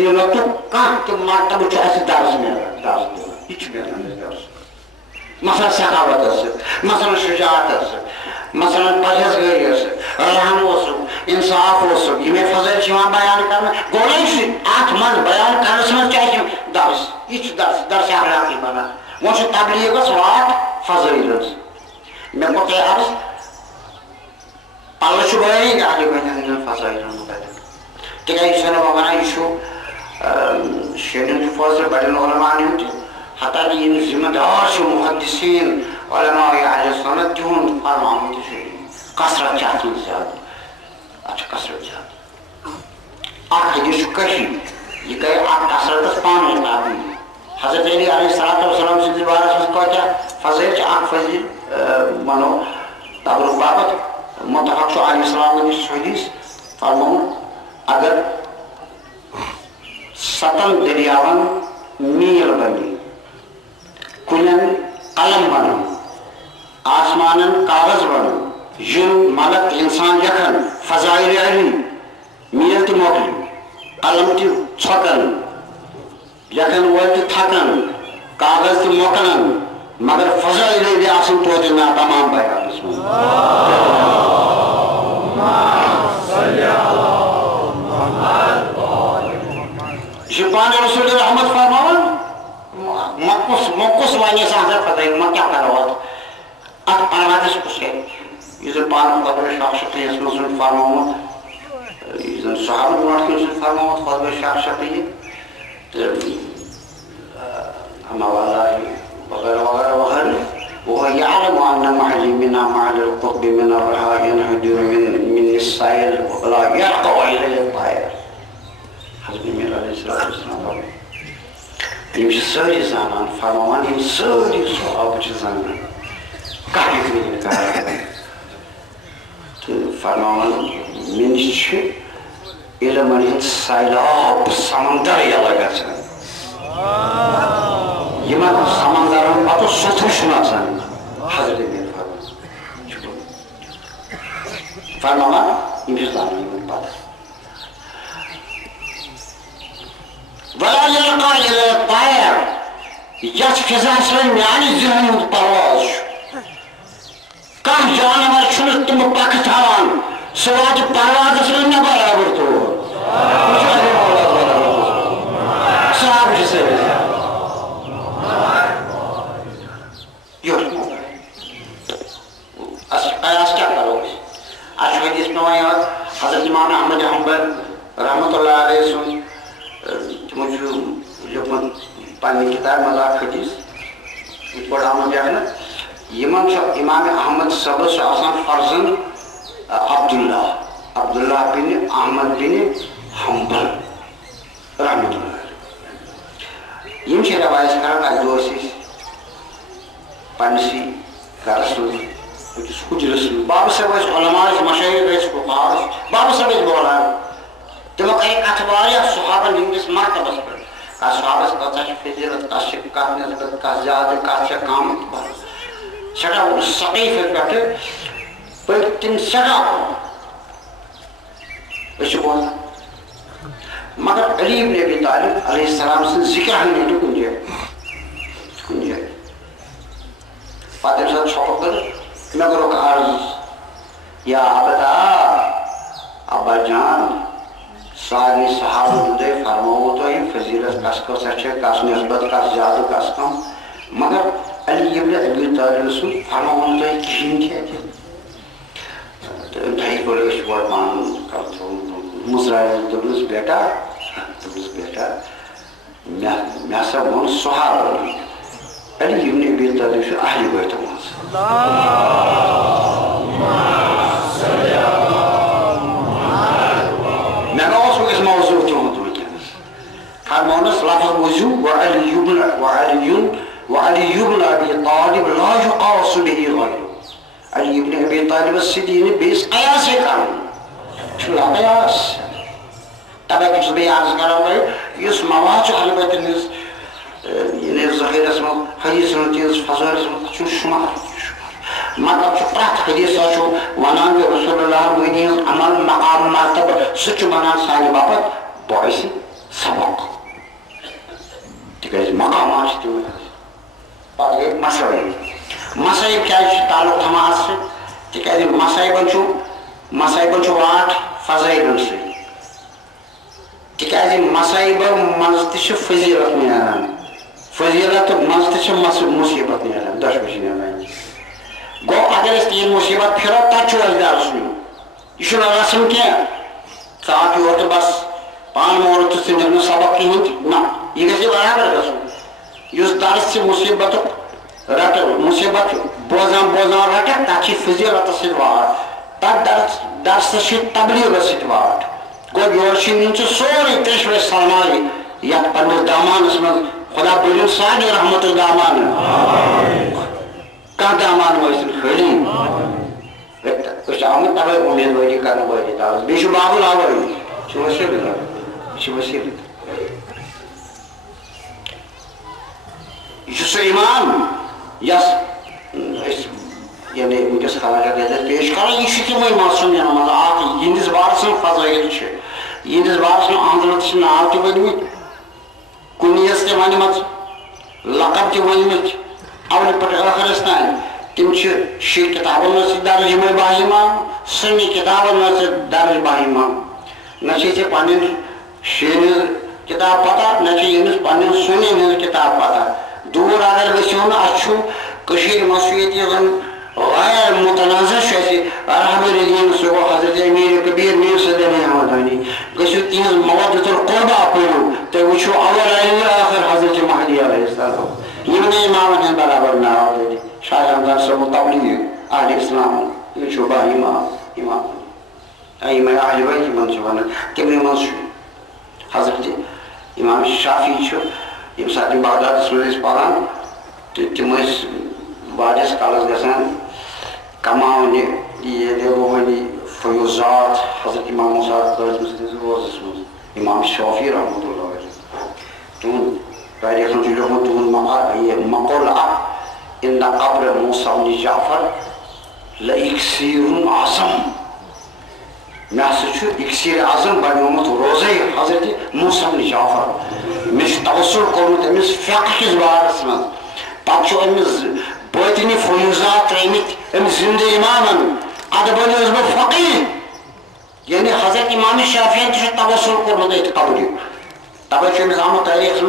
फजीलत कह मरतब दर्ज मिलान दर्ज मसला सखावत मसला शुजात मसला परहेजगारी रहम इंसाफ ये फजल बयान कर गोल अत मज बयान कर दर्स यह दर्स अखलाकी बना वो तबलीगस वाट फजल मे कोत अर्ज पल बयानी गाली फजल तिकाज वन यह शेन फजल बड़न उलमान हता कि इन जिम्मेदार मुहद्दिसीन उलमा अहले सुन्नत तिहुंद फरमान कसरत अत ज्यादा अत कसरत ज्यादा हदीस कशी यह गई कसरत पान ताबी हजरत अली अलैहिस्सलाम सद बारस मज क्या फजील फजील वनो तबरुक बाबत मुतफक अलैहिस्सलाम हदीस फरमाओ अगर 7 दरियावन मील बनी कुलन कलम बनो आसमान कागज बनो युन मलक इंसान यखन फजाइल अली मील तो मोकली कलम तो छकन यखन वह तो थकन कागज तो मोकन मगर फजाइल अली आसन तो ना तमाम बयान शिफान रसूल रहमत फरमावन मकुस वानी साहब पता है मैं क्या कर रहा हूं अब परवाज़ कुछ है इधर पान खबर शाख है इसमें सुन फरमावन इधर साहब नोट के सुन फरमावन खबर शाख है तो हम वाला वगैरह वगैरह वगैरह वो यालम अन्न महली मिना महल क़ुत्ब मिना रहायन हदूर मिन निसाइल वला यरक़ा इलैहि तायर हज़रत मीर अलैहिस्सलाम यम सारी जानान फरमान यम सारी सहाब जानान कह तो फरमान मिनिश इलमन सैलाब समंदर यलग यमन समंदर पतो सतुश नासान हजरत मीर फरमान यम जानान यम पता वला यलक़ा इलैहि तायर यथ फिजा म्यान जहन परवाज कह जानवर छुन तुम पख थान सवाज परवाज न बराबर तो साहब से आज क्या करोगे आज हदीस में हज़रत इमाम अहमद हम्बल रहमतुल्लाह अलैहि सुन मुझे पानी किताब मजाक हदीस पढ़ा मुझे है ना इमाम अहमद सबस फर्जन अब्दुल्ला बिन अहमद बिन हम्बल रहमतुल्लाह यम रवायत कर पनसी गरस हुजरस बाब सब उलमा मशाइख बाब सब बोलान तमो कई कथ वारिया सहाबन हिंदिस मर्तबस पर का सहाबस कथा फजीलत का शिका नस्बत का ज्यादा का काम सड़ा सकीफ पर तिम सड़ा बोल मगर अली इब्न अबी तालिब अलैहिस्सलाम से जिक्र हमने तो कुंजे फातिमा साहब शौकत मैं करो का अर्ज या अबदा अब्बा जान सारी सहाबा दे फरमाओ तो ये फजीलत कस को सच्चे कस निस्बत का ज्यादा कस कम मगर अली इब्न अबी तालिब से फरमाओ तो ये किन के तो भाई बोले इस बार मान कर तो मुसराइल तुलुस बेटा मैं सब मन सहाबा अली इब्न अबी तालिब से अहले बैत फरमानस लफ्ज़ वजू वअली इब्न अबी तालिब ला युक़ास बिही गैरु अली इब्न अबी तालिब सिद्दीन बेस कयास कर छुला कयास तब कुछ भी आज करो इस मवाज अलबत ये ज़खीरस में हदीस में चीज फजर में कुछ शुमार मतलब प्रात हदीस जो वनान रसूलुल्लाह मुदीन अमल मकाम मर्तबा सच मना साल बाबत बॉयस सबक गई मसाइब मसाइब क्या ताल्लुक थमान से तिकाज मसाइबन वाट फजाइलन से तिकाज मसाइब मज फजीलत नीरान फजीलत मज मुसीबत नीरान दशवश नीरान गो अगर तीन मुसीबत फिर तक दारस नीन यह रसम क्या साफ योर तो बस पान मोर तो सबक कहें ना यह गि बराबर गस दर्स से मुसीबत रट मुसीबत बोजान बोजान रट तक फजीलत वाट तक दर्स तबलीग वाट गो योर सोरे त्रेशवे सलमाई ये पन्नस दामानस मज खुदा बरिन सारे रहमत दामान कह दामान वैसे खड़ी आमत तवे उम्मीदवारी करने वाली दास बेशु बाबुल आवरी वसील यह सो ईमान यस यानी वस खाना पेश कर यह तम मौसम यहंदिस बारस फजाइल यहंदिस बारस अंदरत नाव त वनमित कुनियस त वनम लकब त वनमित अवल पे ٲखरस तान तम शी किताबन मे दर्ज में बाहिमा सुन्नी किताबन में दर्ज बाहिमा न पे शीन किताब पता न पे सुन्नी हज किताब पता दूर अगर गो ना अच्छु गैर मुतनाज़ रहबरीन सो गो हजरत अमीर कबीर मीर सदर हमदानी गो तिज मवद्दतुल क़ुरबा पढ़ो तो वो अवल आखिर हजरत महदी अलैहिस्सलाम यमन इमामन हंद बराबर नाव शाह हमदान सब तबलीग अहले इस्लाम यह बा इमाम इमाम अइमा अहले बैत मन वन तमन मज हजरत इमाम शाफी यम सात बगदादस मज पान तो तम वारिस कालस गसान कमाने ये वन फयूजात हजरत इमाम रोजस मज इमाम शाफी रहमतुल्लाह तुम तारीख तुम मकौल इन कब्र मूसा इब्न जाफर लइक्सीर आज़म मे इक्सीर आज़म बनोमुत रोज़े हजरत मूसा इब्न जाफर मे तवस्सुल कोर्मुत अमिस फ़िक़्ह किस बारस मज पे अमिस बतनी फयूजात त्रमित अमिस जिंदे इमामन अद बनिस बह फ़क़ीह यानी हजरत इमाम शाफी तवस्सुल कोर्मुत अत कब्र तवे अमिस आमुत तारीख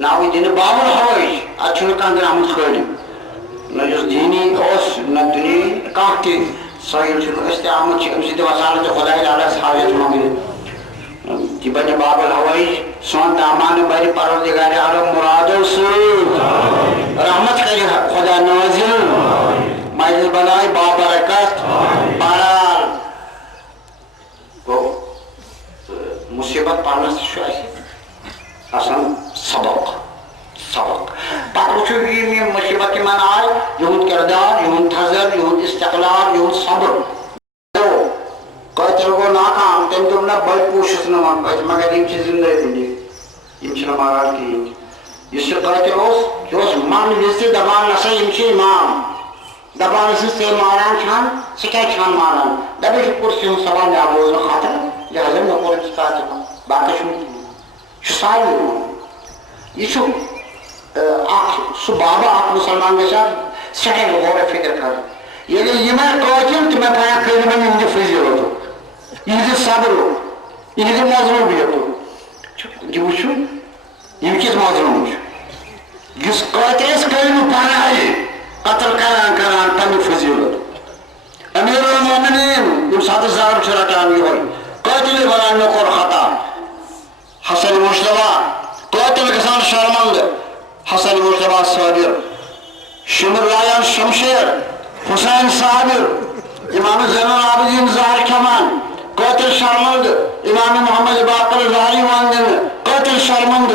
नाव दिन बाबुल हवाई अत कह आमुत खड़ी न दीनी न दुनी कह तहल आमुत वसालत खुदा हाजत मांगने यह बन बाबुल हवाई सोन दामान बर परवरदिगार आलम मुरादो रहमत कर खुदा नाजिल मजलिस बनाए बाबरकत बहरहाल गो मुसीबत पढ़ने सबक सबक पे वो मुसीबत मन आय युद किरदार युद थजर युद इस्तकलाल युद सब्र कतिल गो नाकाम तम दोप ना बल पूछस वन मगर जिंदे दिल्ली मारान कहें इस कतिल मन विज दपान नसा इमाम दपान से मारान छान सह क्या मारान दपे कुर्सी हूँ सवाल मे बोज खतर लिहाजा मे कोर कत बाकी सारे यह सह बाबा मुसलमान गया सह गौर फिक्र कर ये यह कतिल तो मे पया कर यह फजीलत यह सब्र यह मजलूमियत यह वो यह किस मजलूम इस कतिलस कर पनाहे कतल करान तम फजीलत अमीर मोमिनीन यम सात जाब रटान यह कतिल वन मे कोर खता हसन मुश्तबा कतिल गसान शर्मंद हसन मुश्तबा साबिर शिमर लायन शमशेर हुसैन साबिर इमाम ज़ैनुल आबिदीन ज़ाहिर खमान कतिल शर्मंद इमाम मोहम्मद बाकर ज़ाहिरी वांदन कतिल शर्मंद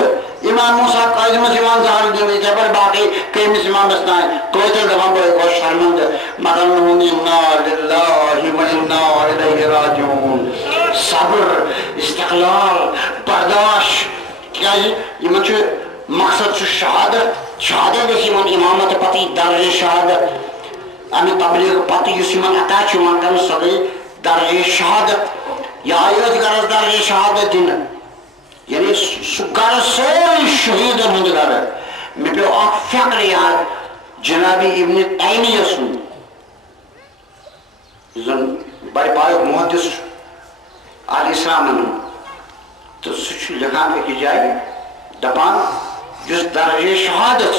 इमाम मूसा काज़िम इमाम ज़ाहिर दिन जबर बाकी कईमिस इमाम बसनाए कतिल दफा बहुत शर्मंद मरन इन्ना लिल्लाहि व इन्ना इलैहि राजिऊन सब्र इस्तक़लाल बर्दाश्त क्या मकसद शहादत शहादत गई इमामत पति दर्ज शहादत अमे तबलीग पति अता कर सह गई दर्ज शहादत यह आयत गरज दर्ज शहादत दिन यानी सह गर सोरे शहीदन हंद गर मे पे फ़िक्र याद जनाबी इब्न तैमिया सुन बड़े पायक मुहद्दिस अल इस्लाम तो सह लिखान एक जाए दपान जिस दर्जे शहादत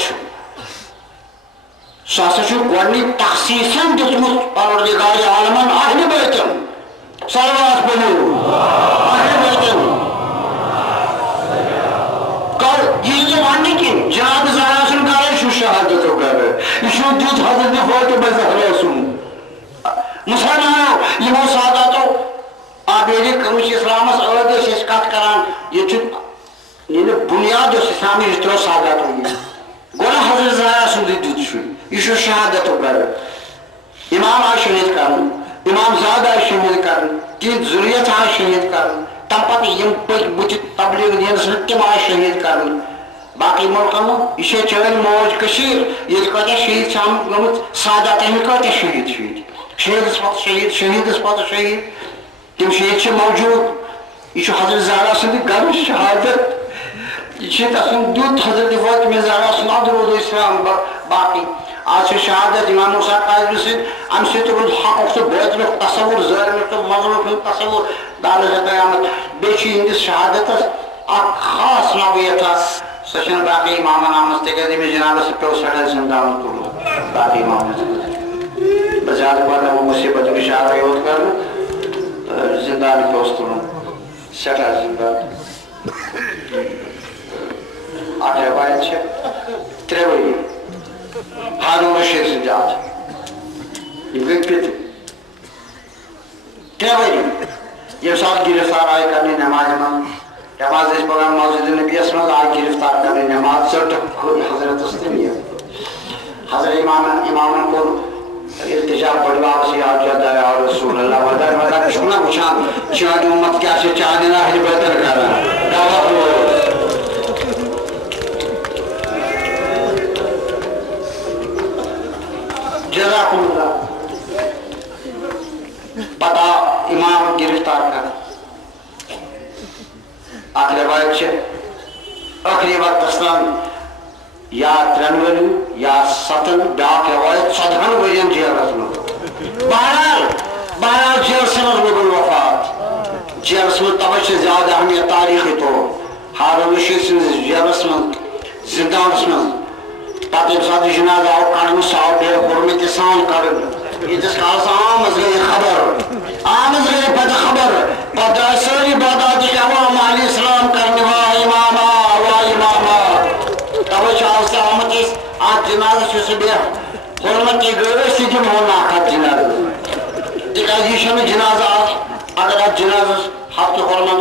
सह गोडनिक तखसीसन दितमुत परवरदिगार आलमन अहले बैतन सलवात पढ़ो अहले बैतन कर ये मानने की जनाब ज़हरा सुन कर शु शहादत कर यह दुत हजरत फातिमा ज़हरा सुन मुसलमानों यमो सादातो आबेरी कमिश इस्लामस अवदेश कत करान ये बुनियाद इस्लामी इस्तो सादात हुई गोना हजरत ज़हरा सुन दुत शु यह शहादत कर इमाम आ शहीद कर इमाम ज़ाद आ शहीद कर तीन ज़ुरियत आ शहीद कर तम पत यम बुत तबलीग दीन तम आ शहीद कर बाकी मुल्कन यह चन मौज कशीर ये कत शहीद गमुत सादात कत शहीद शहीद पत शहीद शहीदस पत शहीद तम शहीद मौजूद यह हजरत ज़हरा सुंद गर्म शहादत यह तसन दुत हजरत फातिमा ज़हरा सुन अदरुद इस्लाम बाकी आज शहादत इमाम मुसा काज़मी से अम से रुद हक तो बैतल तसव्वुर ज़ालिम तो मज़लूम तसव्वुर दाल क़यामत बेची इंदिस शहादत आ खास नवियत सशन बाकी इमाम नाम तकदीम जनाब से पे सडल संदान को बाकी इमाम बजार वाला वो मुसीबत की शार योद कर जिंदान पे उस्तुन सडल जिंदा आटे वाय छे त्रेवई हारून रशीद सिजात ये व्यक्ति त्रेवई ये साथ गिरफ्तार आए करने नमाज में नमाज इस प्रोग्राम मस्जिद नबी में आज गिरफ्तार करने नमाज सट हजरत उस्ताद हजरत इमाम को इल्तिजा पढ़वा से आज जाता है और रसूल अल्लाह वदा किसना पूछा चाहे उम्मत क्या से चाह देना है बेहतर कर दावा को जज़ाकुमुल्लाह पता इमाम गिरफ्तार कर आखिरी वक्त या 3 वरी या 7 ब्याक रवायत 14 वरियन जेलस में बहरहाल जेलस में गुल वफात जेलस में तब से ज्यादा अहमियत तारीखी तो हारून रशीद जेलस में जिंदानस में पत साथ जनाजा आव कड़न सह बे हुरमत सान कर यीस काल आमज गई खबर आमज गई पत खबर पत सारी बादात अवाम अल इस्लाम करने वाह इमामा तब आज आमत आज जनाजा से बे हुरमत गई मोना जनाजा तक जनाजा अगर आज जनाजा हक हुरमत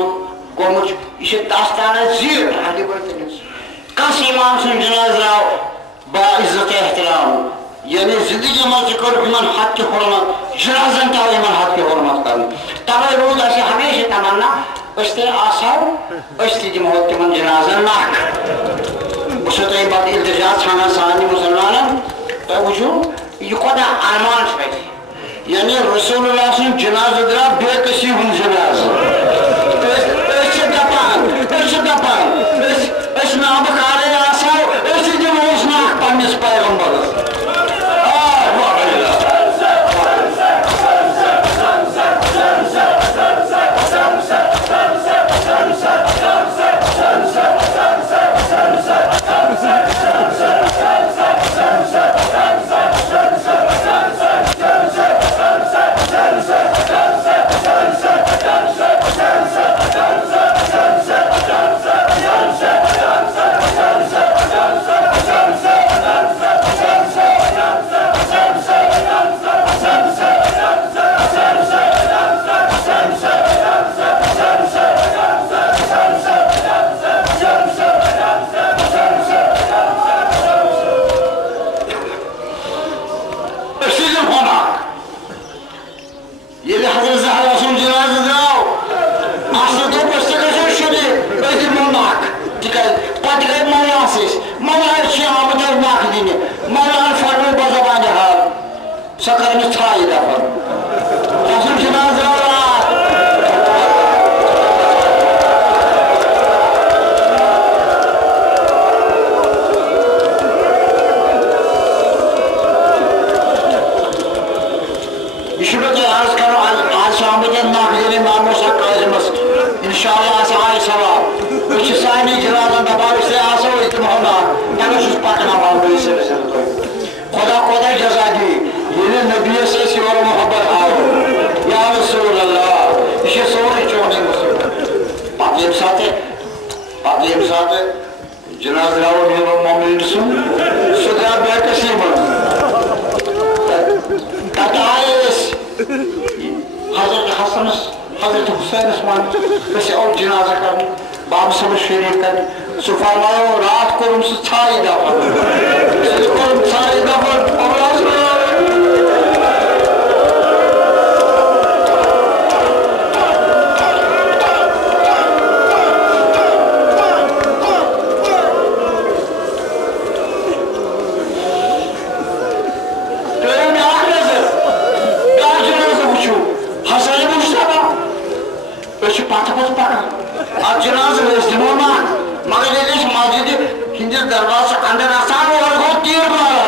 गोमुत यह दास्तान जीर कस इमाम सुन जनाजा बाइज्जत एहतराम यानी जिंदगी में कर हक हुरमत जनाजन तव इन हक हुरमत कर तवे रूद हमेशा तमन्ना दिमो तिम जनाजन नख बस तुम पे इल्तिजा छाना सानी मुसलमान तुम वो यह कोता अरमान यानी रसूलुल्लाह सुन जनाज द्रा बेकसी हुन जनाज दपान नाब कारे दिमो नख पन्निस पैगम्बरस कनशुस पकना वाले से खुदा खुदा जजा दी ये नबी से और मोहब्बत आओ या रसूल अल्लाह ये सोरे चोने पाकिम साथ जनाब राव ने मोमिन सुन सुधा बेकसी मन ततायस हजरत हसन हजरत हुसैन मान बस और जनाजा कर बाब सब शरीक कर सुफरमायो रात को हम छाई दफा और दरवाजा अंदर आसान और तीर मारा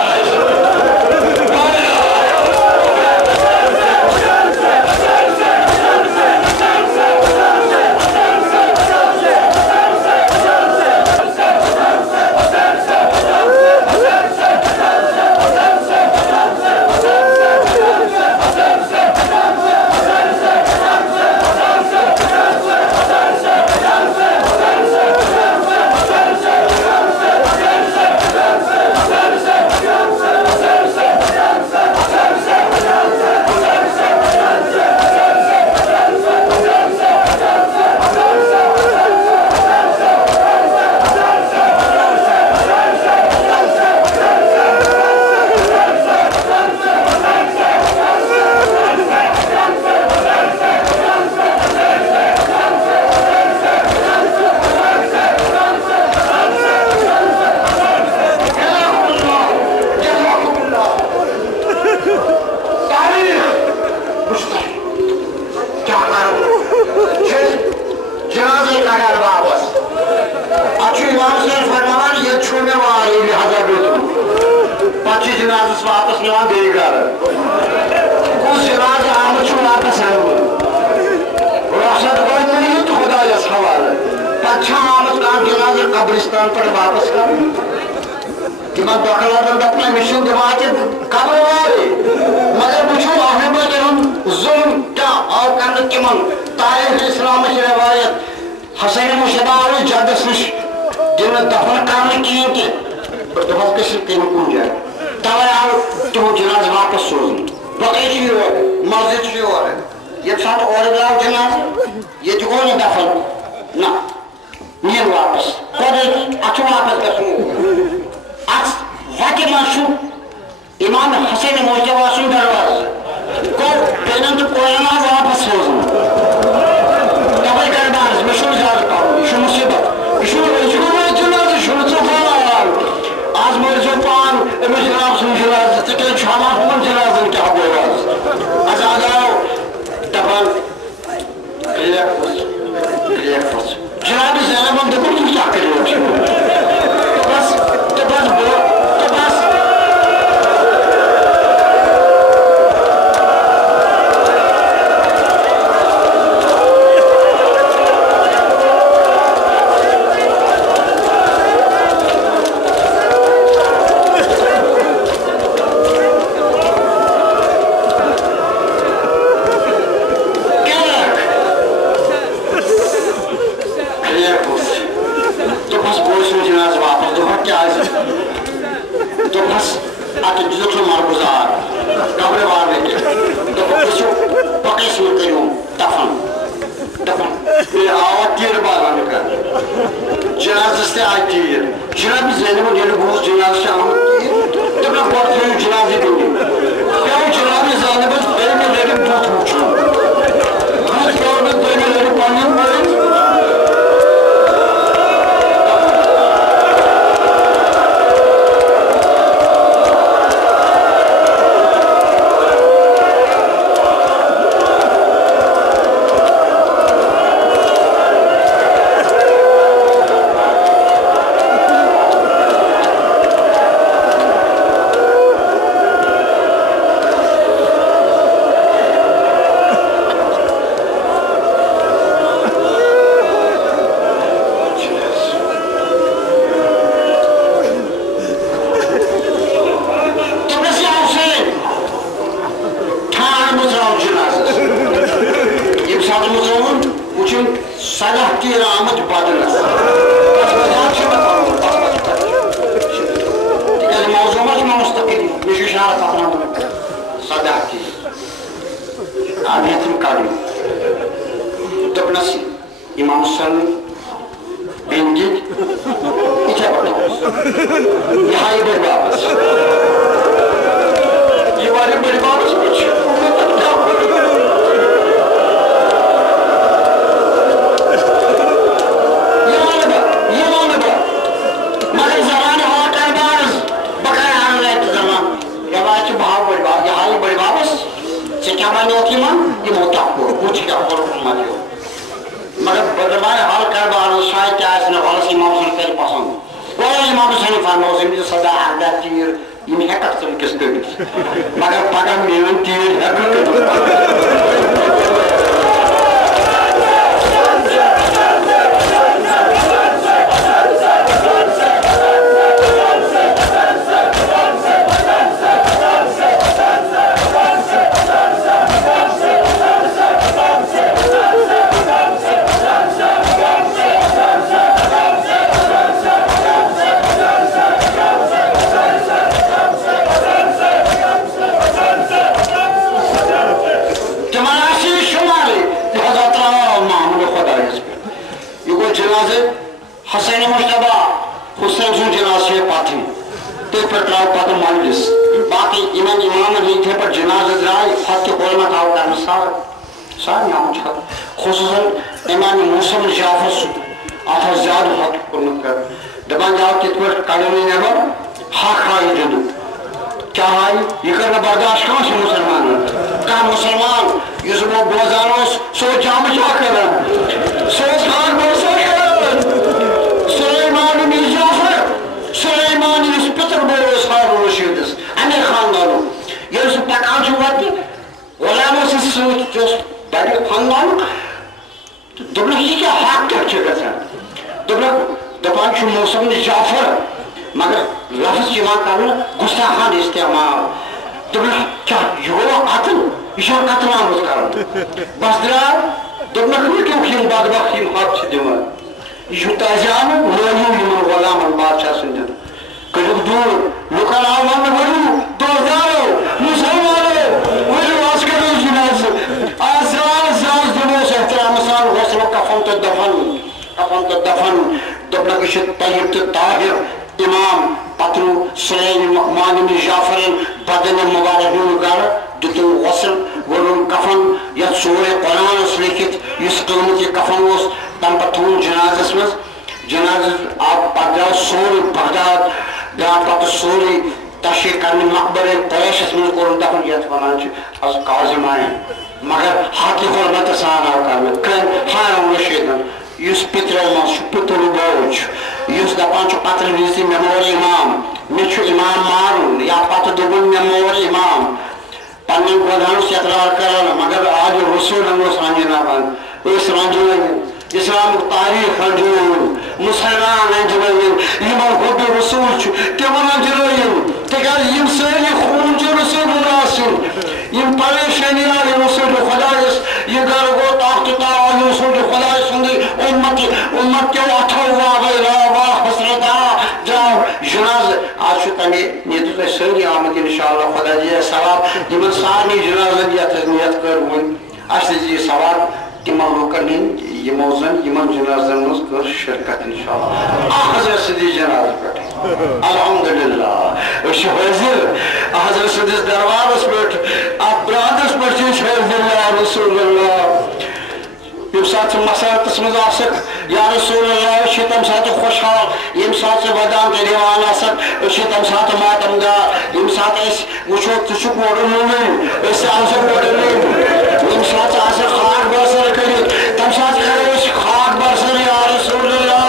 वापस निवान देगा कुछ जनाजा आमद छो वापस है वो रखसत कोई नहीं तो खुदा यस हवाले पच्छा आमद का जनाजा कब्रिस्तान पर वापस कर किमा दखला दन अपने मिशन दिमाग कब्र वाले मगर पूछो अहमद के हम जुल्म क्या और करने के मन तारीख इस्लाम की रिवायत हसैन मुशबा और जद्दस जिन्हें दफन करने की के पर दफन किसी के में जाए तवे आओ तो जनाजा वापस सोच बकरी मस्जिद और ये साथ और लाओ जनाजा ये जो नहीं दफन ना नहीं वापस कोई अच्छा वापस कर आज वाकई माशू इमाम हसैन मुशबा सुन दरवाजा को बेनंद कोई ना वापस सोच तवे कर बाज मशहूर जात पाओ शो मुसीबत शो जनाजा शो आज मेरे जो पान जनाब सुन जनाजा तो छामा हम जनाजा क्या होगा आज आ जाओ दफन क्लियर जनाब ज़ैनब हम देखो तुम क्या कर रहे हो तो बस यहाँ ही बड़े बाबस ये वाले बड़े बाबस कुछ मगर जमाने हाथ बाबस बकाया जमा जब आज भाव बड़े बाबा यहाँ ही बड़े बाबस से क्या माने होती मां ये मोटा को कुछ क्या फर्क माने हो मगर बदमाश हाल कर बारो शायद क्या इसने वाला सी इमाम सन कर पसंद वाला इमाम सन फरमाओ जिम्मे सदा आदा तीर ये हैकत से किस पे मगर पगम में तीर हैकत हसैन मुश्तबा हुसैन सुन जनाजे पाथी ते पर त्राव पातो मजलिस बाकी इमाम नहीं थे पर जनाजे द्राय फत कोलमा ताव कर सार नाम छ खुसूसन इमाम मुसम जाफर आता ज्यादा हक कुन कर दबान जाओ कि पर कानूनी नेबर हक हाई जदू क्या हाई ये करना बर्दाश्त कौन से मुसलमान का मुसलमान ये सब बोजानोस सो जाम जा कर सो Khan बोसा Süleyman is Peter Boris Harun Rashidis. Amir Khan'dan. Yarısı pakancı vardı. Allama siz just bari Khan'dan. Dubla hiç hak gerçekten. Dubla dapan şu mevsimde Cafer. Magar lafız civan karnı gustahan istemal. Dubla क्या युवा आतन इशार कातला मत करन. Basdra dubla kuni क्यों खिन बाद वक्त खिन हाथ छिदमा. युताजान लोलू युमर वलामन बादशाह सुंदर कजब दूर लोकल आवाम में वरू तो जाओ मुसलमानो वरू आस्कर जिनास आजान जान दुनो से एहतराम सान गस्ल कफन तो दफन दबना के तय्यब ताहिर इमाम पतरू सुलेमान बिन जाफर बदन मुबारक नुगार दुतु गस्ल वरू कफन या सूरह कुरान लिखित इस कौम के कफन उस तम पतून जनाज़स में जनाज़ आप पढ़ा सोरी बगदाद जहाँ पर सोरी तशे करने मकबरे कुरैश में कोर दफन किया था बनाने अस काज़िम आए मगर हाथी को मत साना करने कल हाँ उन्हें युस पितरों में शुपितरु बोझ युस दपांच पत्र विज़ी मेमोरी इमाम मिचु इमाम मारून या पत्र दुबुन मेमोरी इमाम पन्ने प्रधान से अतरार करना मगर आज रसूल हमको सांजना बन उस रांझुए इस्लाम तारीख अंजुन मुसलमान अंजुन इमाम खुद रसूल तमन अंजुन तकाल यम सारी खून जो रसूल मुनासिब यम परेशानी आले रसूल खुदाइस ये घर को ताकत ताऊ रसूल खुदाइस सुंदी उम्मत के अठवा गैरा वाह हसरता जाओ जनाज आज तने नीतु से सरी आमद इंशाअल्लाह खुदा जी सवाब जिमन सानी जनाजा दिया तजनियत कर वन आज जी सवाब तिमन लोकनिन यमोजन यमन जनाजन में कर शिरकत इंशाअल्लाह हज़रत सदी जनाज पर अल्हम्दुलिल्लाह शहज़र हज़रत सदी दरबार पर आप ब्रादर्स पर शहज़र रसूलुल्लाह यम साथ मसरत में आसक या रसूलुल्लाह शितम साथ खुशहाल यम साथ वदान के दीवान आसक शितम साथ मातमगा यम साथ इस वुचो तुचुक मोडन इस आसक मोडन यम साथ आसक खाक बसर करी तम साथ खरोश खाक बसर या रसूलुल्लाह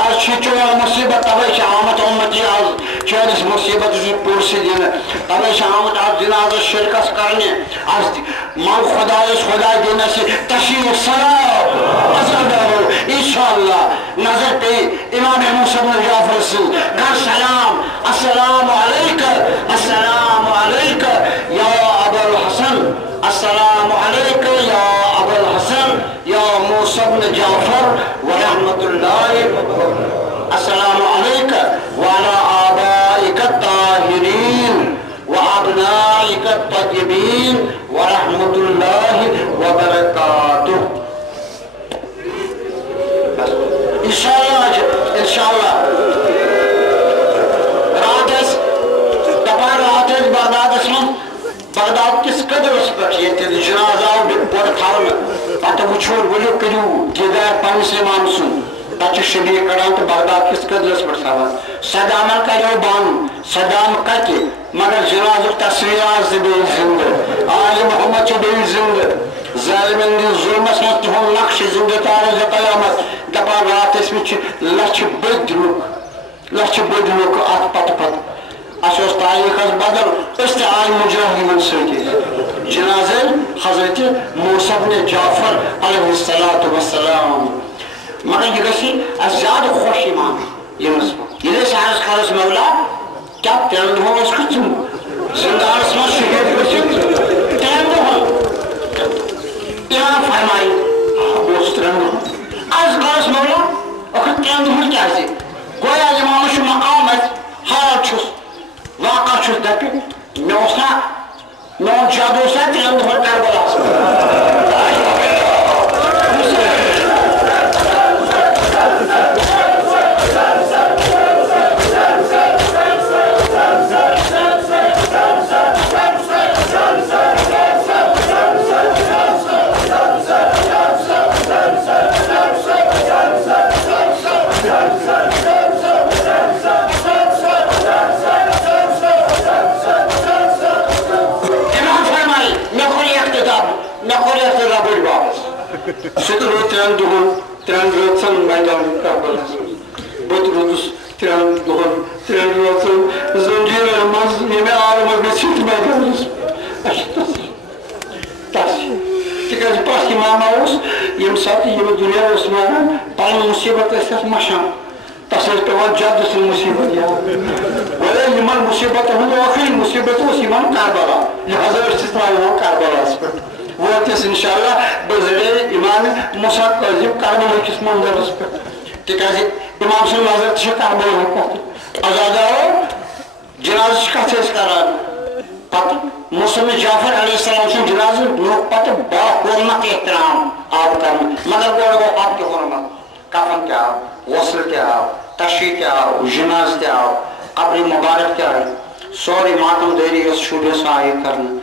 आज शिचो मुसीबत तवे शामत उम्मती आज चौरिस मुसीबत से पुरसी दिन तवे शामत आज जनाजा शिरकत करने आज मां खुदा देने से तशीर सलाम अज़ादारो इंशाअल्लाह नजर पे इमाम मुसम जाफर से कर सलाम अस्सलाम अलैका या अबुल हसन अस्सलाम अलैका या अबुल हसन या मुसम जाफर व रहमतुल्लाहि अस्सलाम अलैका व अला आबाइका ताहिरीन व अबनाइका तय्यबीन व रहमतुल्लाहि व बरकातुह इंशाअल्लाह पता वो बोलो करू दिदार पन्निस इमाम सुन तक शबी कड़ान तो बगदाद किस कदरस पर सावन सदाम करो बंद सदाम कत मगर जनाज तस्वीर जिंद आल मोहम्मद बे जिंद जालिमन जुल्मस मत नक्श जिंद तार क़यामत दपा रात लछ बद लुक अत पत तारीख बदल आय मुजाहिदन सती जनाज हजरत मूसा बिन जाफर अलैहिस्सलाम मगर यह गसी ज्यादा खुश ईमान यमस ये अर्ज करस मौला क्या 3 दुहों जिंदानस मज शहीद गसित 3 दुहों इमाम फरमाई बोस 3 दुहों अर्ज करस मौला 3 दुहों क्या गोया इमाम मकाम हाल वाक़ा दपि मे जादू 3 दुहों करबलास Sudah 3 duhun, 3 rotsan meydan Karbala. Bot rotus 3 duhun, 3 rotsan zanjir olmaz, yeme ağrıma geçit meydanız. Tas. Tikaj pas imama os, yem sati yem dünya osmana, pan musibat esas maşam. Tasas pevan caddesin musibat ya. Böyle iman musibat hudu akhir musibat os iman Karbala. Lihaza istisna iman Karbala. वो इंशाल्लाह बजरे इमाम मुसा कज़िब करबल किस मंजरस पे तिकाज इमाम सन नजर छ करबल पे आजादाओ जनाज कथ करान पत मूसा बिन जाफर अलैहिस्सलाम सन जनाज लोग पत बा हुर्मत एहतराम आप कर मगर गोड़ वो आप के हुर्मत कफन क्या वस्ल क्या तशी क्या जनाज क्या कब्र मुबारक क्या सॉरी मातम देरी उस शुभ साय करना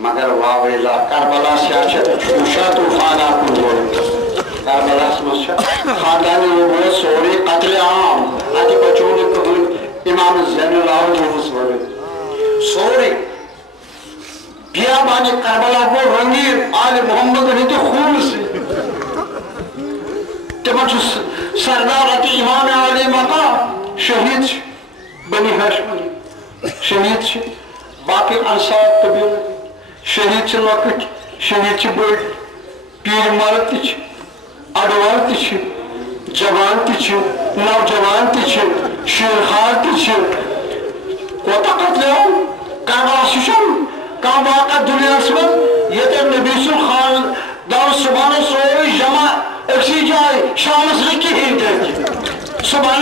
मगर वावेला करबला से उषा तूफाना करबला खानदानी वो सोरे कत्ल आम आदि बच्चों ने इमाम ज़ैनुल आबिदीन सोरे बियाबान करबला को रंगीर आल मोहम्मद ने तो खून से तमच सरदार के इमाम आले मका शहीद बनी हाशिम शहीद बाकी अंसार कबीर शहीद लकट शहीद बड़ पीर मर्द अडवान जवान नौजवान शेरखार कोता कतल करबला कह वाक़ा दुनिया मज ये नबी खान दान सुबह सोई जमा अक्सी जाए शामस कहें सुबह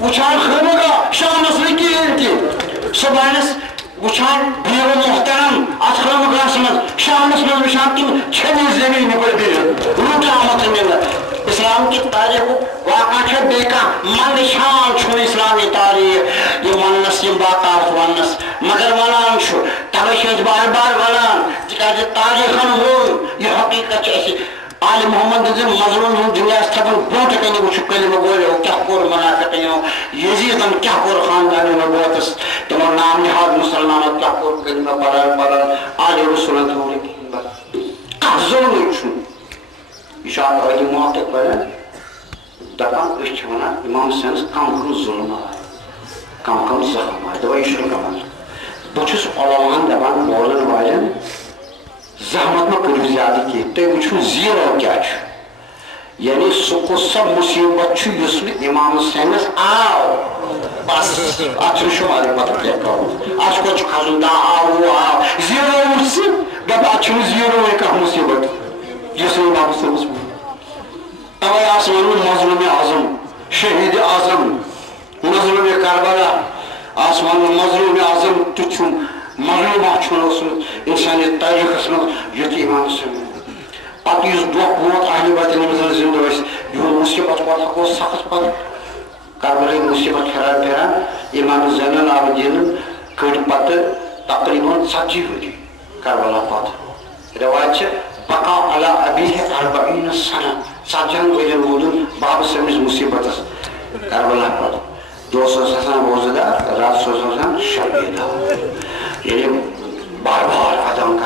वुचान खनगा शामस कहें सुबह वुचान भीर मोहतरम अत खनगास मज शामस मज वुचान तम छवि जमीन पर रूट आमत मिलत इस्लाम की तारीख वाक़ा बेका मंद शान इस्लामी तारीख ये मनस यम बाकार वनस मगर वनान तवे बार बार वनान तिकाज तारीखन वो ये हकीकत आल मोहम्मद मजलूम दुनिया थपन ब्रोट कने वो कलिम बोलो क्या कोर मुनाफिक यजीदन क्या कोर खानदान नबुवतस तुम नाम निहाद मुसलमान क्या कोर कलिम पढ़न आल रसूल थोड़ी कज़ोन छु इशार अली मौत पर दपान इश्वना इमाम सेंस कम जुल्म कम ज़ल्म दवाई शुरू कम बहुस अलमान दपान बोलन वालन जहमत में करू ज्यादा की तो वो जीरो क्या यानी सो सब मुसीबत इमाम सेनस आओ बस शुमारे पता क्या करो आज कुछ खजुदा आओ आओ जीरो दब जीरो कह मुसीबत ये इमाम सेनस तवे आसमान मजलूम आजम शहीद आजम मजलूम करबला आसमान मजलूम आजम तुम मालूमात इंसानी तारीख युत इमाम पे दुख वोत अहल बैत जिंद यून मुसीबत पे हको सख्त पे करबल मुसीबत फिरान फिरान इमाम ज़ैनुल आबिदीन कड़ पे तकरीबन 40 वरी करबला पे रवायत بقى على أبيه 40 سنة سجن وين ولدن باب سميز مصيبة كربلاء پر 200 سنة موجودة رات 100 سنة شبيدا يعني بار قدم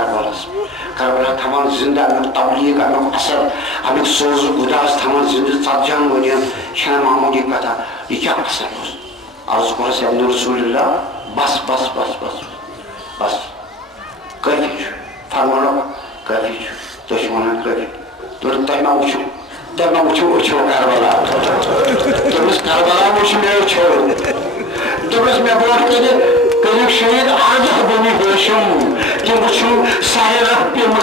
كربلاء تمام زندة من تبليغ من أثر أمك سوز قداس تمام زندة سجن وين شان معمودي كذا يكيا أثر أرز كورس ابن رسول الله بس كافي فرمانه كافي دشمنان كافي دور تايما وشو كربلاء درس كربلاء وشو ميوشو درس ميبور كده شهيد عاجح بني هاشم تمشو ساير بيم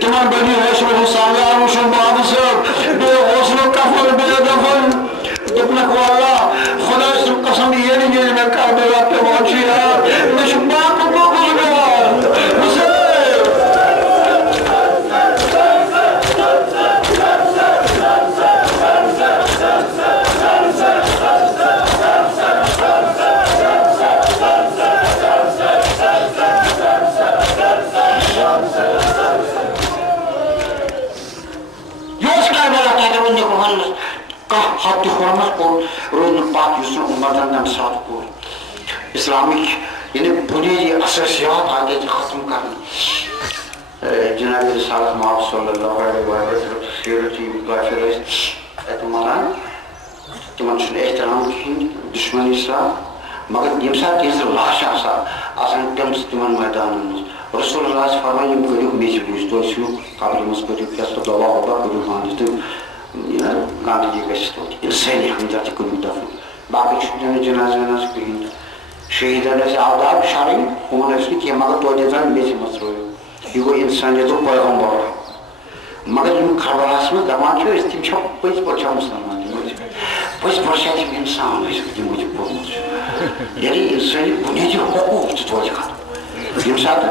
تمام بني هاشم الانسان وشو بعض سب بغسل كفر بيدفن ابنك والله خدا قسم يلي من كربلاء بموجيها مش باكو हाथी हुरमत को रोज़ पाक यूसुफ उम्मतन ने साथ को इस्लामिक यानी बुनियादी अससियात आगे खत्म करना जनाब रिसालत माफ सल्लल्लाहु अलैहि वसल्लम सीरती मुकाशरस एतमारान तमन शुन एहतराम की दुश्मन इस्लाम मगर यमसा तेज लाश आसान तम तमन मैदान रसूलुल्लाह फरमाया करियो मेज बुझ तो सु काबिल मुस्करी फैसला दवा होगा करियो हां गांधी जी गश्त होती इंसानी हमदर्द को दफन बाकी छुट्टियों में जनाजा कहीं शहीदान से आदाब शारी उन्होंने इसकी किया मगर तो जैसा बेचे मसरूर ये वो इंसानियत तो पैगंबर मगर यूं खबरास में दमा क्यों इस तीन छप पैस पहुंचा मुसलमान पैस पहुंचा थी इंसान इसकी मुझे बोलना यानी इंसानी बुनियादी हुकूक तो जगह ये साथ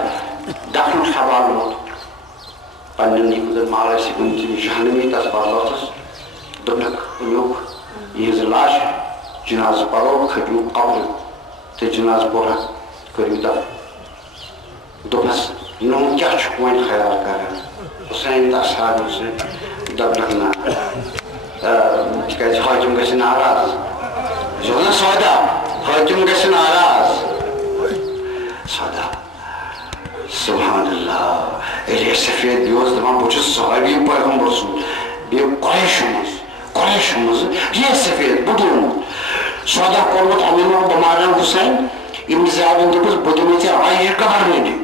दफन खबर लोग पन्ने कुदर माला से कुंजी जहन्नमी तस्बालातस दुनक योग ये लाश जनाज़ पढ़ो खड़ू कब्र ते जनाज़ पढ़ा करियो दफ दोपस नों क्या चुकवाइन ख्याल कर हुसैन दासाद से दबलकना क्या हाजिम कैसे नाराज जो ना सौदा हाजिम कैसे नाराज सौदा सुभान अल्लाह ये सफेद बियोस तमाम कुछ सहाबी पैगंबर सु ये कुरैश ये सफेद बुदुन सौदा कोरमत अमीन बमारा हुसैन इब्न ज़ियाद ने कुछ बुदुन से आयशा का बारे में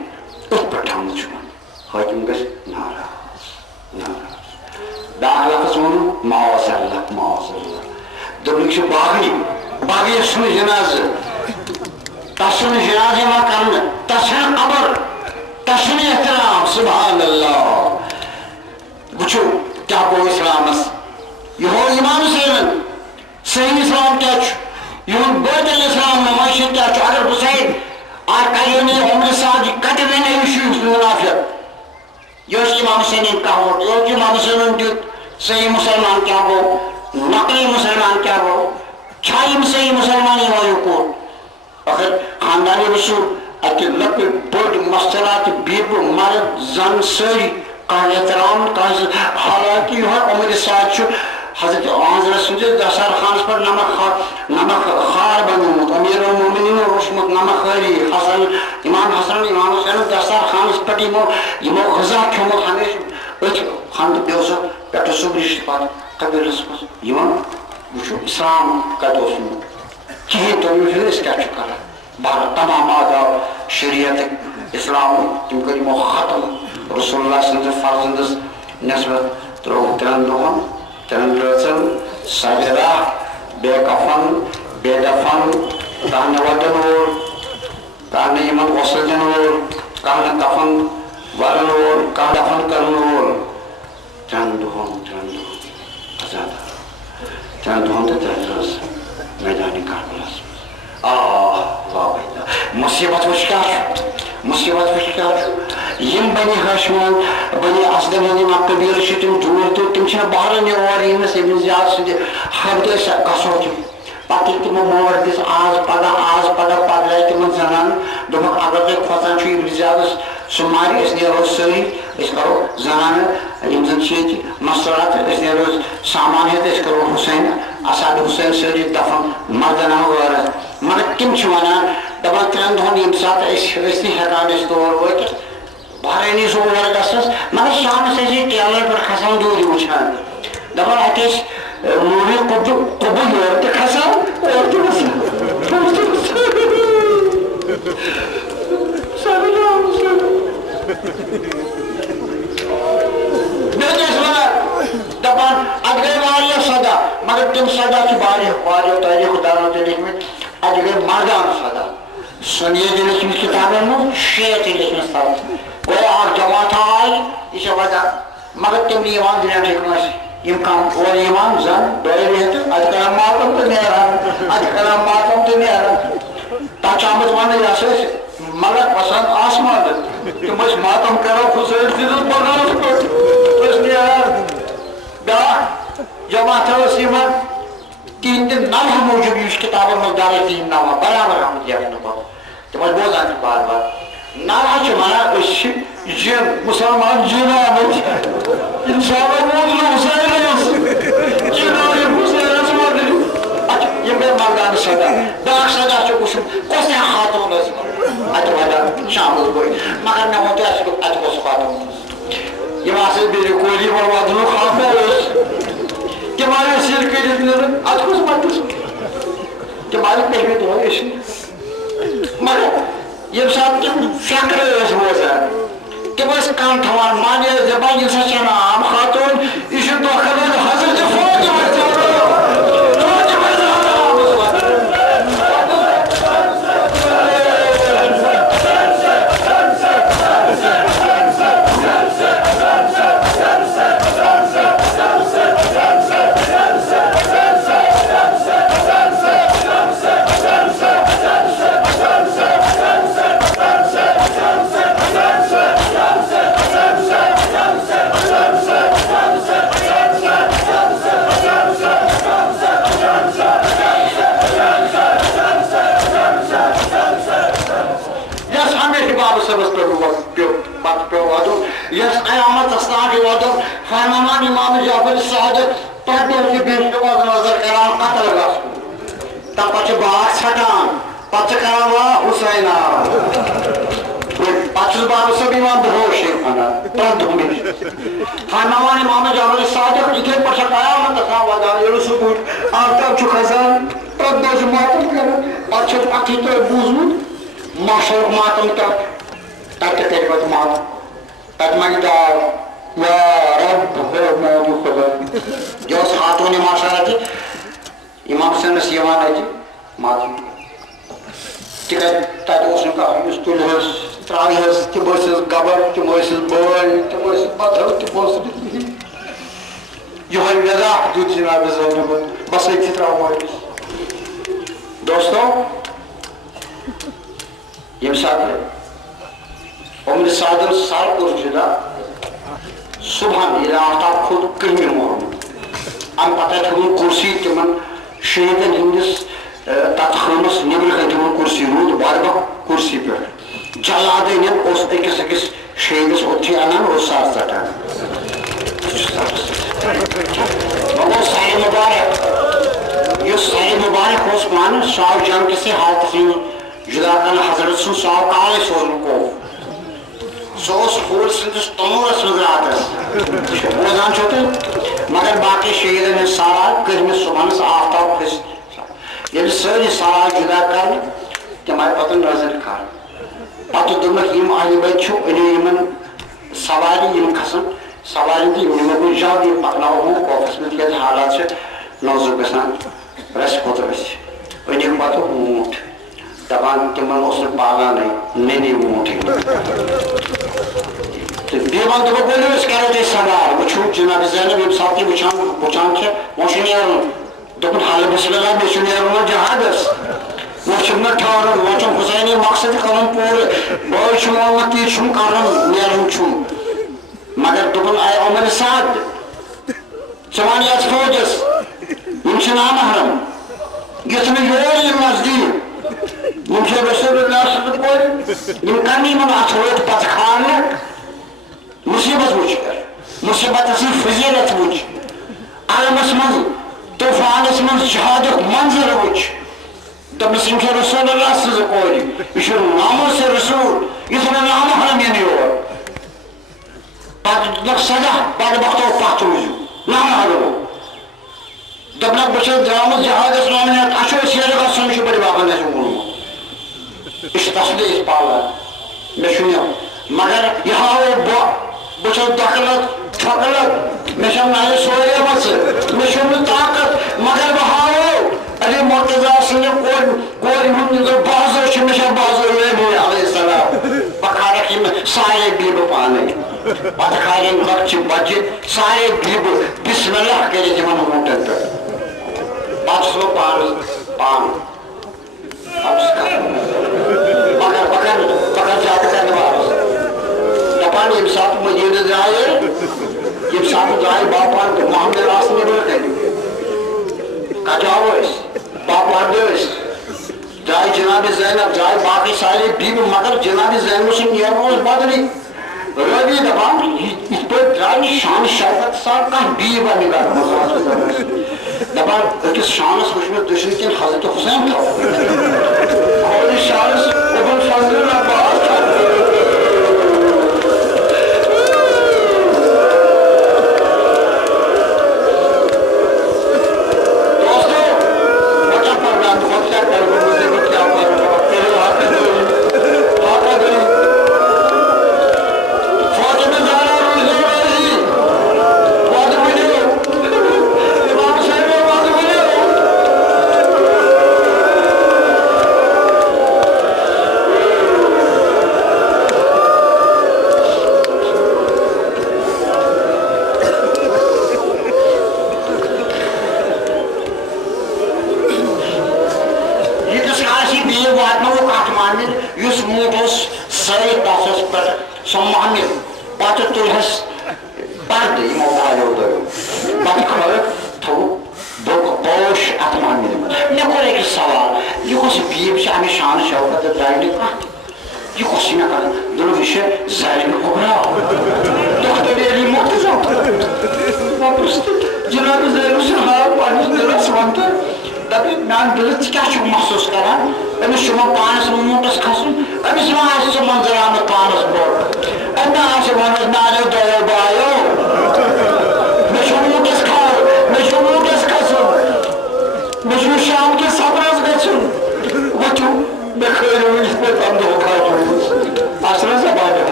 उस पर ठाम छुआ हाकिम का नाराज दाखला का सुन मावसल्लाह दुनिया से बागी सुन जनाज़ तस्न जनाज़े मा करना तस्न कब्र तस्न एहतराम सुभान अल्लाह बुचो क्या को इस्लाम ये हो इमाम हुसैन सही इस्लाम क्या ये बदल इस्लाम नमाज़ क्या अगर हुसैन आर कायोनी उम्र सादी कदवे ने इशू मुनाफिक ये इमाम हुसैन का हो ये इमाम हुसैन जो सही मुसलमान क्या हो नकली मुसलमान क्या हो छाई सही मुसलमान ही हो को अगर खानदानी रसूल अति लपे बड़ मसलात बीब मर्द जन सरी का एहतराम का हालांकि हर उम्र साथ हजरत आज़रा सुजे दशहर खान पर नमक खार बनूमत अमीर मोमिनीन रोशमत नमक खारी हसन इमाम हुसैन दशहर खान पर यमो गजा खमत हमेशा खान बेवसो पेट सुब्रिश पर कबीरस पर यमो वुचो इस्लाम का दोस्त कहीं तो ये इसका चुका भारत तमाम आदाब शरीयत इस्लाम तुम करीमो खत्म रसूलुल्लाह सल्लल्लाहु अलैहि वसल्लम नस्बत तो तरंदों तरंदरसन साजरा बेकफन बेदफन कहने वदनोर कहने इमान वसलजनोर कहने कफन वरनोर कह दफन करनोर तरंदों आजाद तरंदों ते तरंदरस मैदानी कारबला वाह मुसीबत वुश्का यम बनी हाशमान बनी असदमनी कबीर तुम दूर तो तुम बहरन और इनस इब्न ज़ियाद से हद कसो पति तुम मोर दिस आज पगा पगले तुम जनान दोम अगर खोतान इब्न ज़ियाद सुमारी इस नेरो सही इस करो जनान यमजन चीज मसरात इस नेरो सामान है इस करो हुसैन असाद हुसैन सही दफन मर्दना और मगर किम छवाना दबा त्रन धोन यम साथ इस हकान इस तौर वोट bahraini so wargasas mane sham se ji टेलर पर खसान दूर उछान दबा आतिश मूवी कबू yorte खसान और तो सलाम दबा अगले वाले सदा मगर तुम सदा की बारी तारीख दानो तारीख में अगले मर्दान सदा सुनिए जो लिखी किताबें में शेर की लिखने साथ कोई आप जमात आई इसे वजह मगर तुम ईमान दिना ठीक मस इम्कान और ईमान जन दोए रहते अधकलम मातम तो नहीं रहा ताचामत वाने जैसे मगर पसंद आसमान तुम बस मातम करो खुशेर जिद्द बगास को बस नहीं यार दा जमात है सीमा तीन दिन नाम हम मौजूद इस किताबों में डाले तीन नाम बराबर हम दिया ना तो बस बोल आते बार नाम है हमारा उस जिन मुसलमान जिना मत इंसान मौजूद हुसैन जिना ये हुसैन असमाद अच्छा ये मैं मर्दान सदा दाग सदा जो कुछ कोसे खातून है अच्छा वाला शामिल कोई मगर ना होते आज को खातून ये वासे बेरे कोई और वादनो खाफे कि हमारे सिर के जितने आज कुछ मत कि हमारे पहले तो है इसी मगर ये सब कि शक्र है समझा कि बस काम थवान माने जबान ये सचना आम खातून इसे तो खबर हजरत फौज में यस क़यामत अस्ताग वादो फरमान इमाम जाफर सादिक पढ़ो के बेशुमार नजर करान कत्ल का तब पछ बाग छटान पछ करावा हुसैना पछ बाग सब इमाम होश खाना पढ़ो में फरमान इमाम जाफर सादिक इके पछ क़यामत का वादा ये सुबुत आफ्ताब छु खजान पढ़ो से मातम कर पछ पथी तो बुजुर्ग माशर मातम तक तक के बाद मातम तत्मंदा या रब हो मौजू खुदा जो खातून माशा थी इमाम हुसैन सियावान है जी माती टिकट तातो उसने कहा इस तो लहस त्राहस के बसेस गबर के बसेस बोल के बसेस पत्थर के बसेस जो है वज़ा हदूद जनाब ज़ैनब बस एक चित्रा हुआ दोस्तों ये साथ है उम्र सादर साल जुदा सुबह इला आफ्ताब खुद कहीं मोर हम पता है कुर्सी तिमन शहीदन हिंदिस तत्खमस निबल तिमन कुर्सी रूद बारबा कुर्सी पे जलादे ने उस एक शहीदस उठी अनन और साथ सटा मगर साहिब मुबारक उस मान साल जंग से हाल तस्लीम जुदा करना हजरत सुन साल काले सोन को सोस फूल सिंधुस तमोरस नजरातस बोझान छोटे मगर बाकी शहीद ने सारा कर्म सुबह से आफ्ताब खिस ये सारी सारा जुदा कर कि हमारे पतन नजर कर पत दुमक यम आली बच्चो इन्हें यमन सवारी यम खसन सवारी दी यमन को जल्दी पकड़ाओ हो ऑफिस में के हालात से नौजो गसान रस होता है इन्हें पतो ऊंट दबान तिमन उसने पाला नहीं ऊंट देवान तो बोले इस कारण से सवाल वो छूट जनाब ज़ैनब ये साथी बुचान के मोशनियर तो कुछ हाल बिस्मिल्लाह मोशनियर में जहादस मोशन ठार मोशन हुसैनी मकसद कलम पूरे बहुत शुमार की शुम कारण नियरम शुम मगर तो कुछ आए उम्र साथ जवानियत फौजस मुझे नाम हरम ये तुम्हें योर ये नजदीक मुझे रसूलुल्लाह सल्लल्लाहु अलैहि वसल्लम यम कमी मन अथोत पत खाने मुसीबत वुच कर मुसीबत से फजीलत वुच आलमस मन तूफानस मन शहादत मंजर वुच तब सिंह रसूलुल्लाह सल्लल्लाहु अलैहि वसल्लम इशर नामों से रसूल इतना नाम हम ये नहीं हो पद सजा पद बख्तो पातू नाम हलो तब ना बच्चे ड्रामा जहाज इस्लाम ने अशो शेर का संश बड़ी बाबा ने सुनो इस तस्लीस पाला मशुनिया मगर यहाँ वो बच्चे दखलत ठकलत मिशन नाले सोए बस मिशन ताकत मगर वहाँ अरे मुर्तजा सिंह कोई हम निकल बाज़ो शिमिशा बाज़ो ये भी अलैहिस्सलाम बकार की सारे बीब पाने बखारे वक्त बजे सारे बीब बिस्मिल्लाह के जमान मोटर पे बादशाह पान अब बकर जाते करने वाले दपान ये साथ मजीद जाए ये साथ जाए बापान तो मोहम्मद रास्ते में बैठे कजाओस बापान देस जाए जनाब ज़ैनब जाए बाकी सारे बीब मगर जनाब ज़ैनब से ये रोज बदली रवि दपान इस पर जाए शान शौकत साथ का बीब निकाल दपान किस शान खुशबू दुश्मन के हज़रत हुसैन था और इस शान उबन फजल अब्बास था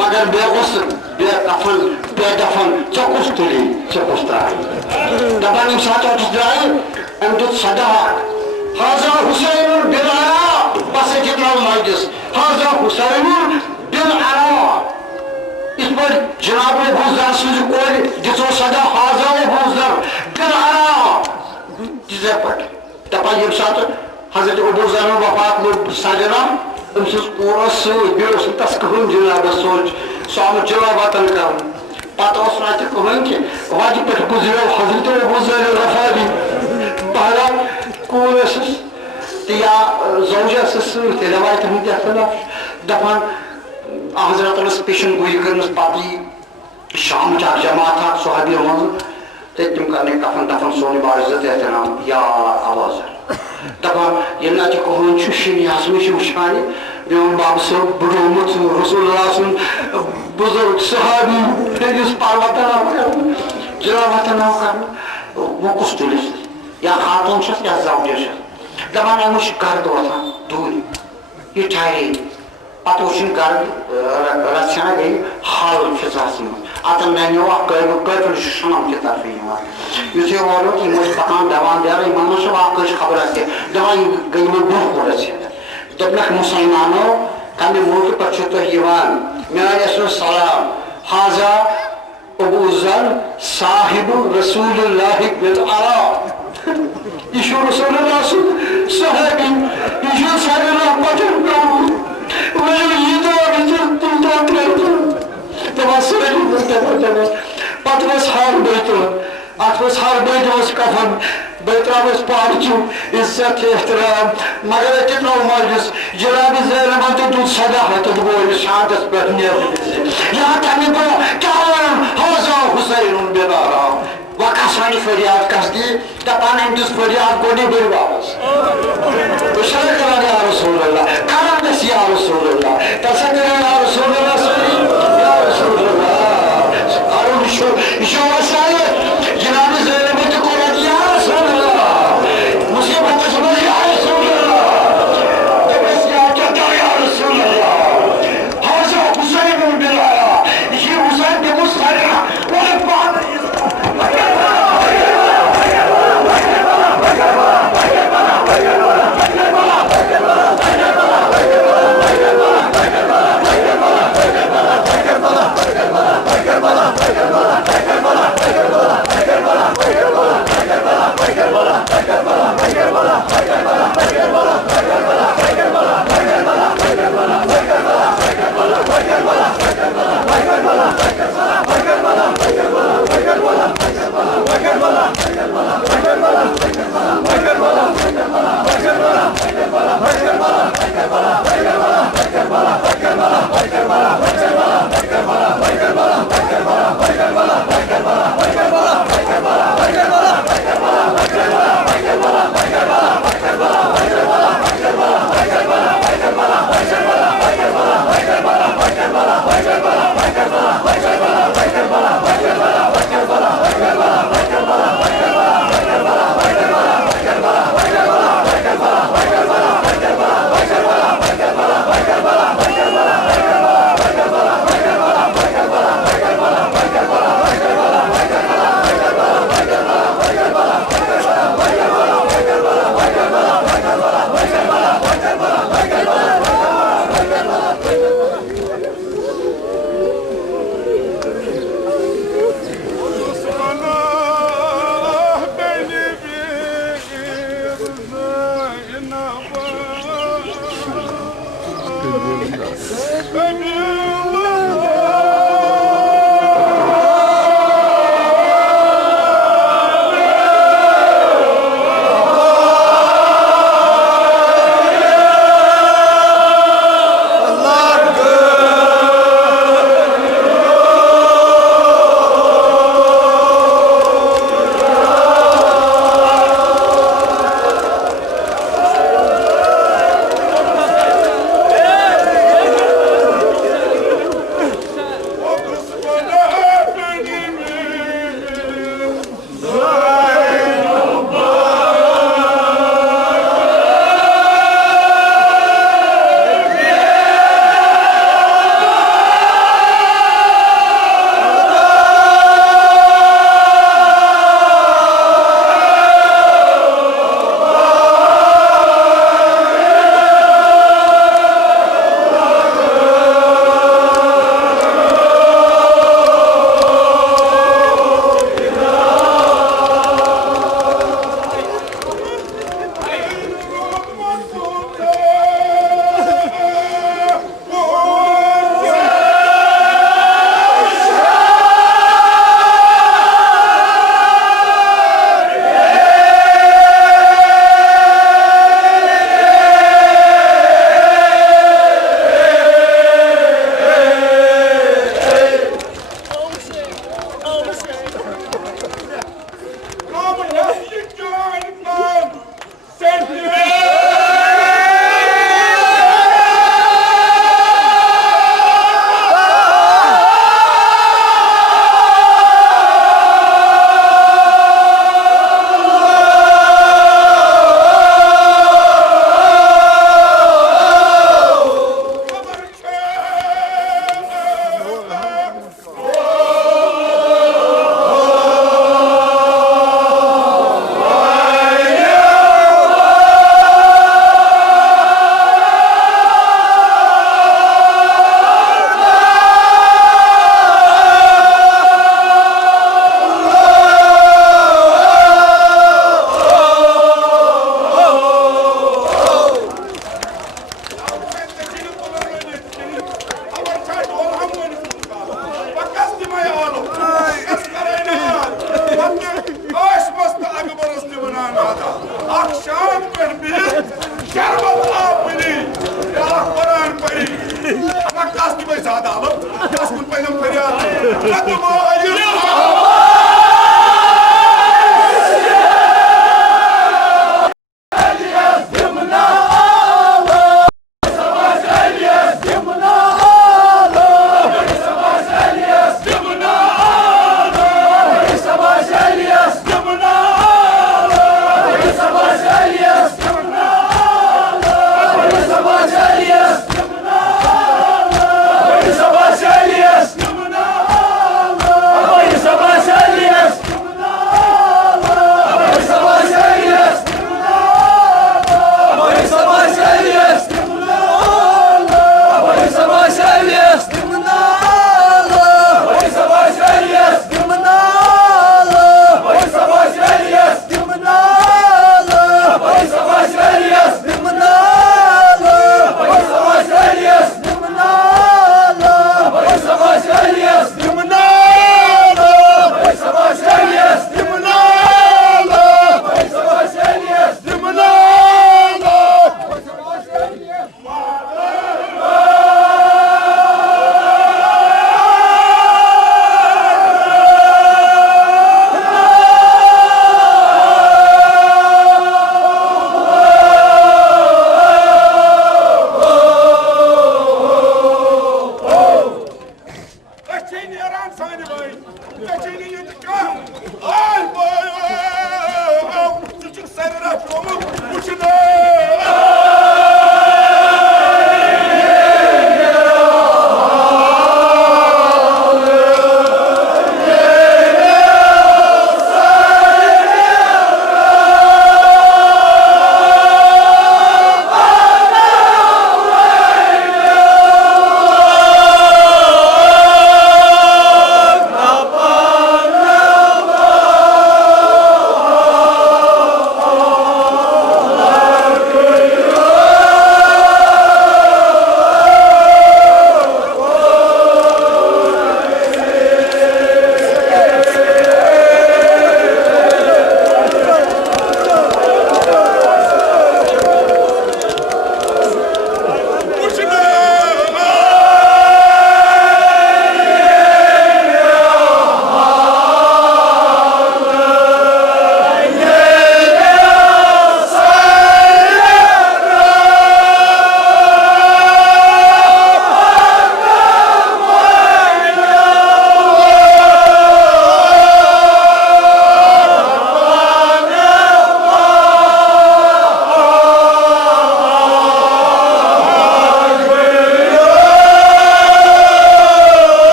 मगर बे कफन बे दफन चकुस तुली चकुस त्राई दपान यम सात चकुस त्राई अम दुत सदा हाजा हुसैन बिन अला बस जितना मजलिस हाजा हुसैन बिन अला इस पर जनाब बुजर सुज कोई दिसो सदा हाजा बुजर बिन अला जिसे पट दपान यम सात हजरत बुजर वफात लोग सजना तस्कन जनाब सोच सो जवाबतन कर पत कहन कि वजह पे गुजरो हजरत गुजर रफारी बहरा कूल तो या जौजा रवायत हंद दपान हजरत पेशन गोई कर पी शाम जमात सोहबी मज तो तुम करने कफन दफन सोने बाज़त एहतराम या आवाज़ दपान ये कहन शिनियास में वुचान मोन बाब सब बुढ़ोमुत रसूल बुजुर्ग सहाबी पर्वतन जलावतन वो कुछ तुलिस या खातून या जवज दपान अमो गर्द वहान दूर ये ठहरे पत वुन गर्द रचना गई हल फिजास अतन नैनो कैफल शाम कि तरफ युथे वो यमो पकान दवान दिया इन खबर दपान गई ब्रोह कोर दोपनक मुसलमानो तमें मौके पर मे सलाम हाजा अबूजर साहिब रसूलुल्लाह बिल अला यह रसूलुल्लाह सहाबी यह सारे पटन पत हर बैत अत हर बैत कफन बैत्रावस पार्चू इज्जत एहतराम मगर कितना मजलिस जनाब ज़ैनब तो दूध सदा है तो वो शादत पर यहाँ तक क्या हाजा हुसैन बिन अला वकासानी फरियाद कस दी दपान हम दुस फरियाद गोने बड़ी वापस उशर कराने या रसूल अल्लाह कराने से या रसूल अल्लाह तसकरे या रसूल अल्लाह या रसूल अल्लाह और इशो वसाए जनाब ज़ैनब तो को या रसूल अल्लाह मुझे बता सुनो या रसूल अल्लाह तो बस या रसूल अल्लाह हाजा हुसैन बिन अला ये हुसैन के मुस्तारा वो बात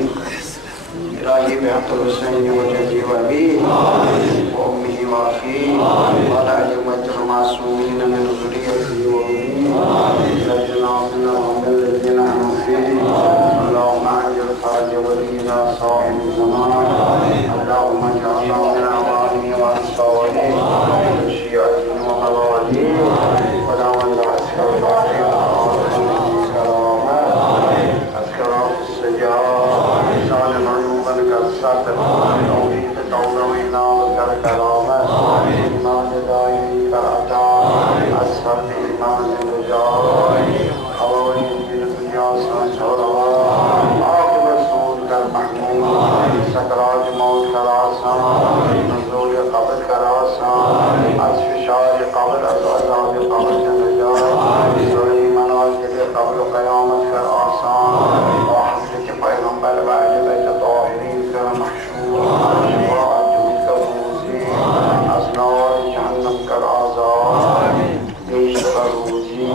الصالحين إلهي بحق الحسين وجدي وأبيه وأمه وأخيه وعلى آله وأمته المعصومين من ذريته وأمه الذين من ومن الذين آمنوا فيه اللهم أعجل فرج ولينا صاحب الزمان اللهم اجعلنا من أعوانه وأنصاره وشيعته ومواليه ولا من أسكر العظيم أذكر في السجاد سالم عيوبا كالساتر توفيق تولوينا وذكر كرامة إيمان دائمي كالأتار أسفر إيمان الرجال أولي في الدنيا سنشهر عاقب السود كالمحمود سكرات موت كالعصام نزول قبر كالعصام أسف شعر قبر أزعزاب قبر الرجال سليمان واجب قبر قيامة كالعصام وحفلك پیغمبر بعد بيت طاهرين كالمحشور شفاعة كالروزي أسنار جهنم كالعذاب ليش كالروزي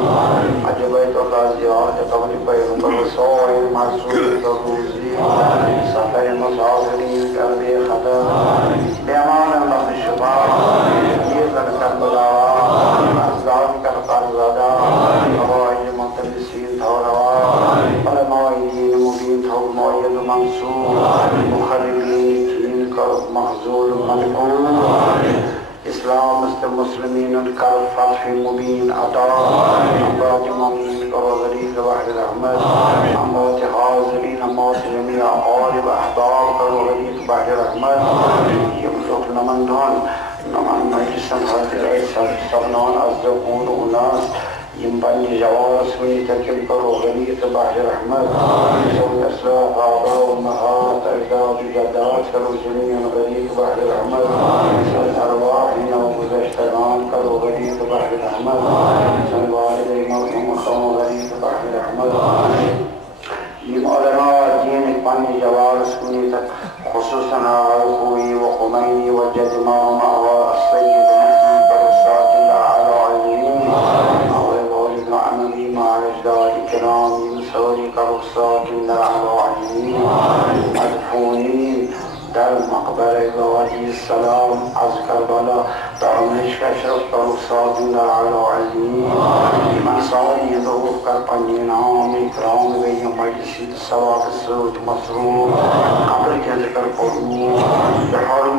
عجبت الغازيات قبر پیغمبر وصائر معصوم كالروزي سفر مسافرين كالبي خطر بأمان الله الشفاء يزن كالبلاء أزداد كالقرزادا فوائد متلسين ثوروا فلمائدين مبين ثور مؤيد منصور مخربين تين كرب محزول منقول إسلام المسلمين كرب فتح مبين عطاء أمبات مؤمنين كرب غريق بحر الرحمة أمبات حاضرين أمبات جميع أقارب أحباب كرب غريق بحر الرحمة يملك نمن دون نمن مجلسا حاضر سبنان أصدقون أناس ينبني جوار سوي تكل كرو غريق بحر الرحمة سوي أسلاف آباء وأمهات أجداد جدات كرو جميع غريق بحر الرحمة سوي أرواحنا وگذشتگان كرو غريق بحر الرحمة سوي والدي مرحوم وخم غريق بحر الرحمة علماء الدين بني جوار سوي خصوصا خوي وخميني وجد ماما والسيد المسلم برسات الله على علمين مع أجداد الكرام من سوري كرخصات الله على علمين مدفونين در مقبرة وادي السلام از كربلاء دامش كشرف كرخصات الله على علمين من صالي ظهور كربانين عام إكرام بي مجلس السواق السود مسرور قبر كذكر قرون بحرم